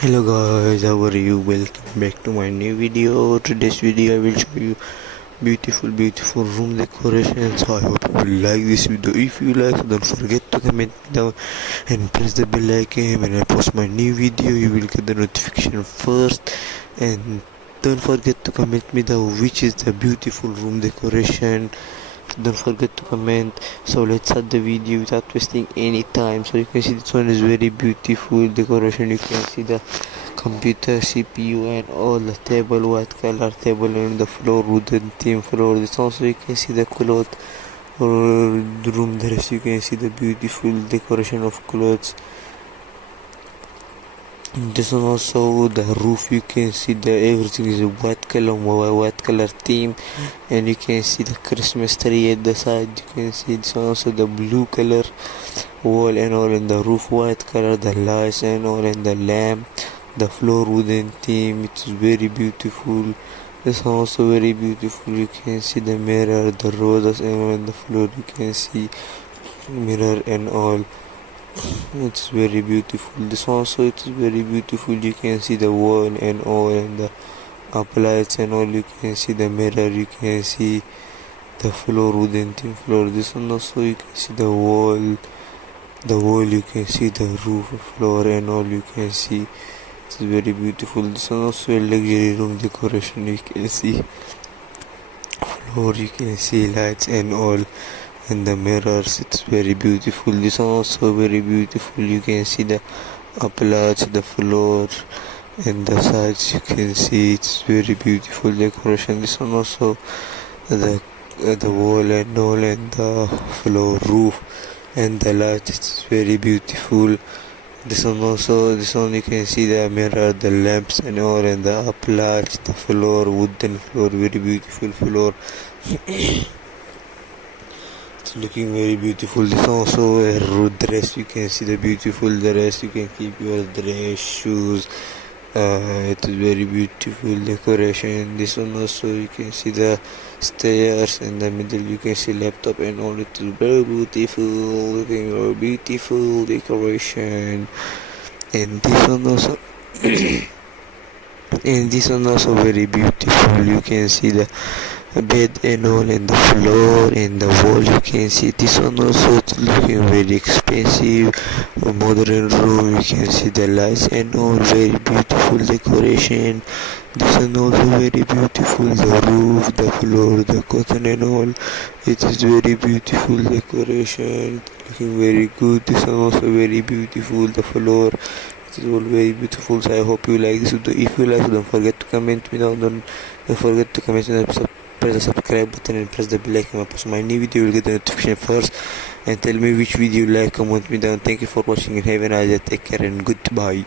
Hello guys, how are you? Welcome back to my new video. Today's video I will show you beautiful room decorations. So I hope you will like this video. If you like, don't forget to comment down and press the bell icon. When I post my new video, you will get the notification first. And don't forget to comment me down which is the beautiful room decoration. Don't forget to comment. So let's start the video without wasting any time. So you can see this one is very beautiful decoration. You can see the computer, CPU and all, the table, white color table, and the floor wooden theme floor. This also you can see the cloth or the room dress. You can see the beautiful decoration of clothes. This one also the roof. You can see the everything is a white color theme, and you can see the Christmas tree at the side. You can see this one also the blue color wall and all, and the roof white color, the lights and all, and the lamp, the floor wooden theme. It's very beautiful. This one also very beautiful. You can see the mirror, the roses and all, on the floor. You can see mirror and all. It's very beautiful. This also it's very beautiful. You can see the wall and all, and the uplights and all. You can see the mirror. You can see the floor, wooden thin floor. This one also you can see the wall. The wall. You can see the roof, floor and all. You can see it's very beautiful. This one also a luxury room decoration. You can see floor. You can see lights and all, and the mirrors. It's very beautiful. This one also very beautiful. You can see the uplights, the floor and the sides. You can see it's very beautiful decoration. This one also the wall and all, and the floor, roof and the light. It's very beautiful. This one you can see the mirror, the lamps and all, and the uplights, the floor, wooden floor, very beautiful floor. It's looking very beautiful. This also a dress. You can see the beautiful dress. You can keep your dress, shoes. It is very beautiful decoration. This one also you can see the stairs in the middle. You can see laptop and all. It is very beautiful. Looking very beautiful decoration. And this one also and this one also very beautiful. You can see the bed and all, and the floor and the wall. You can see this one also it's looking very expensive, a modern room. You can see the lights and all, very beautiful decoration. This one also very beautiful, the roof, the floor, the curtain and all. It is very beautiful decoration, looking very good. This one also very beautiful, the floor. It is all very beautiful. So I hope you like this video. If you like, don't forget to comment me down. Don't forget to comment and press the subscribe button and press the bell icon. When I post my new video, you will get the notification first. And tell me which video you like. Comment me down. Thank you for watching and have a nice day. Take care and goodbye.